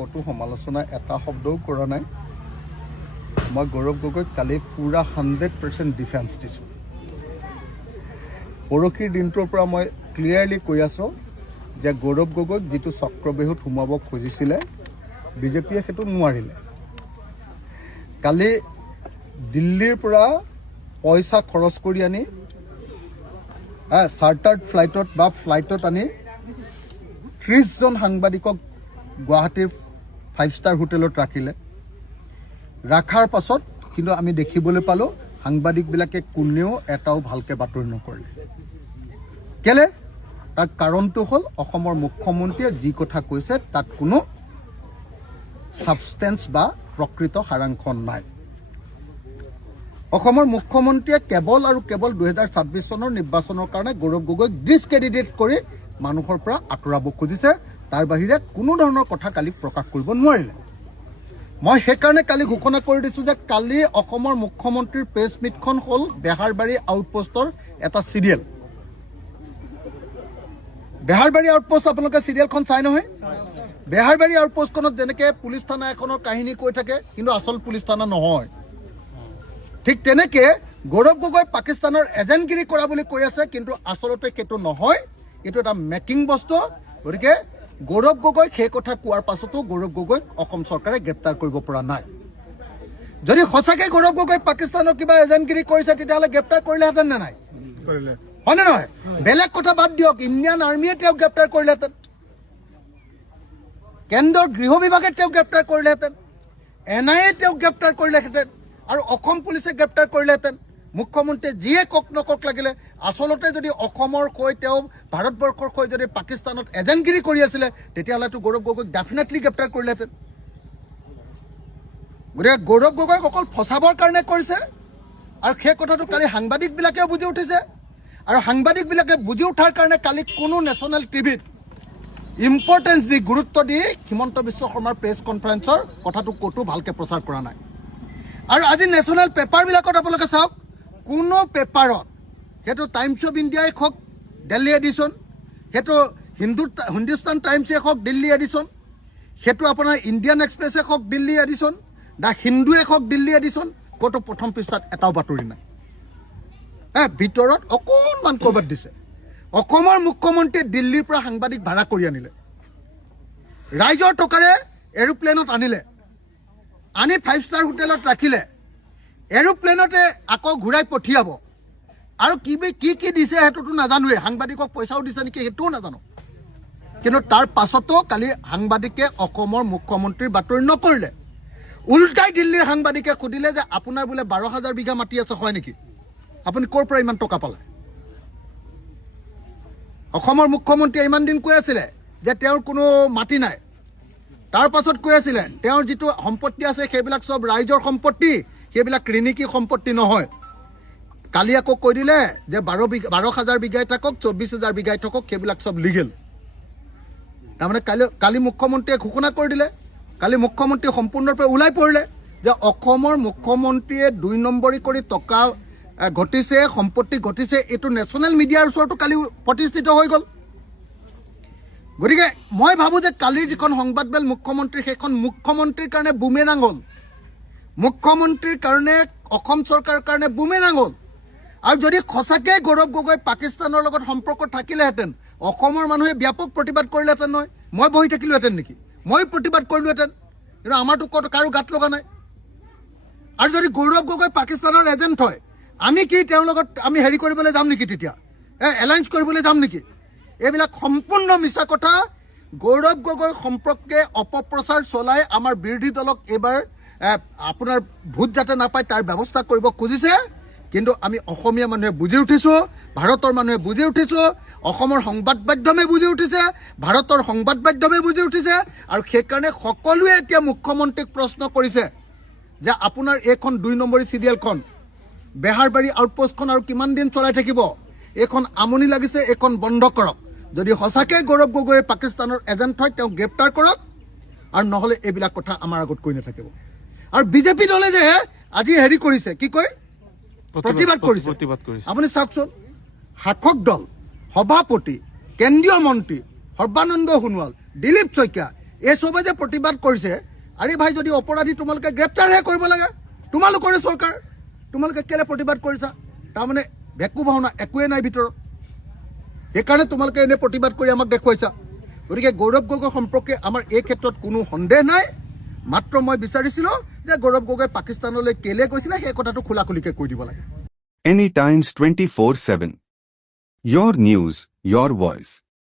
ক'তো সমালোচনা এটা শব্দও কৰা নাই। মই গৌৰৱ গগৈক কালি পূৰা 100% ডিফেন্স দিছোঁ। পৰহিৰ দিনটোৰ পৰা মই ক্লিয়াৰলি কৈ আছোঁ যে গৌৰৱ গগৈক যিটো চক্ৰবেহুত সোমাব খুজিছিলে বিজেপিয়ে সেইটো নোৱাৰিলে। কালি দিল্লীৰ পৰা পইচা খৰচ কৰি আনি চাৰ্টাৰ্ড ফ্লাইটত বা ফ্লাইটত আনি 30জন সাংবাদিকক গুৱাহাটীৰ 5 ষ্টাৰ হোটেলত ৰাখিলে। ৰাখাৰ পাছত কিন্তু আমি দেখিবলৈ পালোঁ সাংবাদিকবিলাকে কোনেও এটাও ভালকৈ বাতৰি নকৰিলে। কেলে? তাৰ কাৰণটো হ'ল অসমৰ মুখ্যমন্ত্ৰীয়ে যি কথা কৈছে তাত কোনো ছাবষ্টেঞ্চ বা প্ৰকৃত সাৰাংশ নাই। অসমৰ মুখ্যমন্ত্ৰীয়ে কেৱল আৰু কেৱল 2026 চনৰ নিৰ্বাচনৰ কাৰণে গৌৰৱ গগৈক ডিছক্ৰেডিটেট কৰি মানুহৰ পৰা আঁতৰাব খুজিছে। তাৰ বাহিৰে কোনো ধৰণৰ কথা কালি প্ৰকাশ কৰিব নোৱাৰিলে। মই সেইকাৰণে কালি ঘোষণা কৰি দিছোঁ যে কালি অসমৰ মুখ্যমন্ত্ৰীৰ প্ৰেছ মিটখন হ'ল বেহাৰবাৰী আউটপোষ্টৰ এটা চিৰিয়েল। বেহাৰবাৰী আউটপোষ্ট আপোনালোকে চিৰিয়েলখন চাই নহয়? বেহাৰবাৰী আউটপোষ্টখনত যেনেকৈ পুলিচ থানা এখনৰ কাহিনী কৈ থাকে কিন্তু আচল পুলিচ থানা নহয়, ঠিক তেনেকৈ গৌৰৱ গগৈ পাকিস্তানৰ এজেণ্টগিৰি কৰা বুলি কৈ আছে কিন্তু আচলতে সেইটো নহয়, এইটো এটা মেকিং বস্তু। গতিকে গৌৰৱ গগৈক সেই কথা কোৱাৰ পাছতো গৌৰৱ গগৈক অসম চৰকাৰে গ্ৰেপ্তাৰ কৰিব পৰা নাই। যদি সঁচাকৈ গৌৰৱ গগৈ পাকিস্তানৰ কিবা এজেণ্টগিৰি কৰিছে তেতিয়াহ'লে গ্ৰেপ্তাৰ কৰিলেহেঁতেন নে নাই? হয়নে নহয়? বেলেগ কথা বাদ দিয়ক, ইণ্ডিয়ান আৰ্মিয়ে তেওঁক গ্ৰেপ্তাৰ কৰিলেহেঁতেন, কেন্দ্ৰৰ গৃহ বিভাগে তেওঁক গ্ৰেপ্তাৰ কৰিলেহেঁতেন, NIA তেওঁক গ্ৰেপ্তাৰ কৰিলেহেঁতেন আৰু অসম পুলিচে গ্ৰেপ্তাৰ কৰিলেহেঁতেন। মুখ্যমন্ত্ৰীয়ে যিয়ে কক নকক লাগিলে আচলতে যদি অসমৰ হৈ তেওঁ ভাৰতবৰ্ষৰ হৈ যদি পাকিস্তানত এজেণ্টগিৰি কৰি আছিলে তেতিয়াহ'লেতো গৌৰৱ গগৈক ডেফিনেটলি গ্ৰেপ্তাৰ কৰিলেহেঁতেন। গতিকে গৌৰৱ গগৈক অকল ফচাবৰ কাৰণে কৰিছে আৰু সেই কথাটো কালি সাংবাদিকবিলাকেও বুজি উঠিছে। আৰু সাংবাদিকবিলাকে বুজি উঠাৰ কাৰণে কালি কোনো নেশ্যনেল টিভিত ইম্পৰ্টেঞ্চ দি গুৰুত্ব দি হিমন্ত বিশ্ব শৰ্মাৰ প্ৰেছ কনফাৰেন্সৰ কথাটো ক'তো ভালকৈ প্ৰচাৰ কৰা নাই। আৰু আজি নেশ্যনেল পেপাৰবিলাকত আপোনালোকে চাওক, কোনো পেপাৰত, সেইটো টাইমছ অফ ইণ্ডিয়াই হওক দিল্লী এডিশ্যন, সেইটো হিন্দুস্তান টাইমছে হওক দিল্লী এডিশ্যন, সেইটো আপোনাৰ ইণ্ডিয়ান এক্সপ্ৰেছে হওক দিল্লী এডিশ্যন, দ্য হিন্দুৱে হওক দিল্লী এডিশ্যন, ক'তো প্ৰথম পৃষ্ঠাত এটাও বাতৰি নাই। ভিতৰত অকণমান ক'ৰবাত দিছে। অসমৰ মুখ্যমন্ত্ৰীয়ে দিল্লীৰ পৰা সাংবাদিক ভাড়া কৰি আনিলে, ৰাইজৰ টকাৰে এৰোপ্লেনত আনিলে, আনি 5 ষ্টাৰ হোটেলত ৰাখিলে, এৰোপ্লেনতে আকৌ ঘূৰাই পঠিয়াব আৰু কি কি দিছে সেইটোতো নাজানোৱেই, সাংবাদিকক পইচাও দিছে নেকি সেইটোও নাজানো। কিন্তু তাৰ পাছতো কালি সাংবাদিকে অসমৰ মুখ্যমন্ত্ৰীৰ বাতৰি নকৰিলে। উল্টাই দিল্লীৰ সাংবাদিকে সুধিলে যে আপোনাৰ বোলে 12,000 বিঘা মাটি আছে, হয় নেকি? আপুনি ক'ৰ পৰা ইমান টকা পালে? অসমৰ মুখ্যমন্ত্ৰীয়ে ইমান দিন কৈ আছিলে যে তেওঁৰ কোনো মাটি নাই, তাৰ পাছত কৈ আছিলে তেওঁৰ যিটো সম্পত্তি আছে সেইবিলাক চব ৰাইজৰ সম্পত্তি, সেইবিলাক ঋণিকী সম্পত্তি নহয়। কালি আকৌ কৈ দিলে যে 12,000 বিঘাই থাকক, 24,000 বিঘাই থাকক, সেইবিলাক চব লিগেল। তাৰমানে কালি মুখ্যমন্ত্ৰীয়ে ঘোষণা কৰি দিলে, কালি মুখ্যমন্ত্ৰী সম্পূৰ্ণৰূপে ওলাই পৰিলে যে অসমৰ মুখ্যমন্ত্ৰীয়ে 2 নম্বৰী কৰি টকা ঘটিছে, সম্পত্তি ঘটিছে, এইটো নেশ্যনেল মিডিয়াৰ ওচৰতো কালি প্ৰতিষ্ঠিত হৈ গ'ল। গতিকে মই ভাবোঁ যে কালিৰ যিখন সংবাদমেল মুখ্যমন্ত্ৰীৰ, সেইখন মুখ্যমন্ত্ৰীৰ কাৰণে বুমেৰাং হ'ল, মুখ্যমন্ত্ৰীৰ কাৰণে, অসম চৰকাৰৰ কাৰণে বুমেৰাং হ'ল। আৰু যদি সঁচাকৈ গৌৰৱ গগৈ পাকিস্তানৰ লগত সম্পৰ্ক থাকিলেহেঁতেন অসমৰ মানুহে ব্যাপক প্ৰতিবাদ কৰিলেহেঁতেন নহয়। মই বহি থাকিলোহেঁতেন নেকি? মই প্ৰতিবাদ কৰিলোহেঁতেন, কিন্তু আমাৰতো কাৰো গাত লগা নাই। আৰু যদি গৌৰৱ গগৈ পাকিস্তানৰ এজেণ্ট হয়, আমি কি তেওঁৰ লগত আমি হেৰি কৰিবলৈ যাম নেকি? তেতিয়া এলায়েন্স কৰিবলৈ যাম নেকি? এইবিলাক সম্পূৰ্ণ মিছা কথা। গৌৰৱ গগৈ সম্পৰ্কে অপপ্ৰচাৰ চলাই আমাৰ বিৰোধী দলক এইবাৰ আপোনাৰ ভোট যাতে নাপায় তাৰ ব্যৱস্থা কৰিব খুজিছে। কিন্তু আমি অসমীয়া মানুহে বুজি উঠিছোঁ, ভাৰতৰ মানুহে বুজি উঠিছোঁ, অসমৰ সংবাদ মাধ্যমে বুজি উঠিছে, ভাৰতৰ সংবাদ মাধ্যমে বুজি উঠিছে। আৰু সেইকাৰণে সকলোৱে এতিয়া মুখ্যমন্ত্ৰীক প্ৰশ্ন কৰিছে যে আপোনাৰ এইখন 2 নম্বৰী চিৰিয়েলখন বেহাৰবাৰী আউটপোষ্টখন আৰু কিমান দিন চলাই থাকিব? এইখন আমনি লাগিছে, এইখন বন্ধ কৰক। যদি সঁচাকৈ গৌৰৱ গগৈ পাকিস্তানৰ এজেণ্ট হয় তেওঁক গ্ৰেপ্তাৰ কৰক, আৰু নহ'লে এইবিলাক কথা আমাৰ আগত কৈ নাথাকিব। আৰু বিজেপি দলে যে আজি হেৰি কৰিছে, কি কয়, প্ৰতিবাদ কৰিছে। আপুনি চাওকচোন, শাসক দল, সভাপতি, কেন্দ্ৰীয় মন্ত্ৰী সৰ্বানন্দ সোণোৱাল, দিলীপ শইকীয়া, এই চবে যে প্ৰতিবাদ কৰিছে, আৰে ভাই যদি অপৰাধী তোমালোকে গ্ৰেপ্তাৰহে কৰিব লাগে, তোমালোকৰে চৰকাৰ, তোমালোকে কেলে প্ৰতিবাদ কৰিছা? তাৰমানে ভেকু ভাওনা একোৱে নাই ভিতৰত, সেইকাৰণে তোমালোকে এনে প্ৰতিবাদ কৰি আমাক দেখুৱাইছা। গতিকে গৌৰৱ গগৈ সম্পৰ্কে আমাৰ এই ক্ষেত্ৰত কোনো সন্দেহ নাই। মাত্ৰ মই বিচাৰিছিলোঁ যে গৌৰৱ গগৈ পাকিস্তানলৈ কেলে গৈছিলে সেই কথাটো খোলাখুলিকৈ কৈ দিব লাগে। Any Times 24/7. Your news, your voice.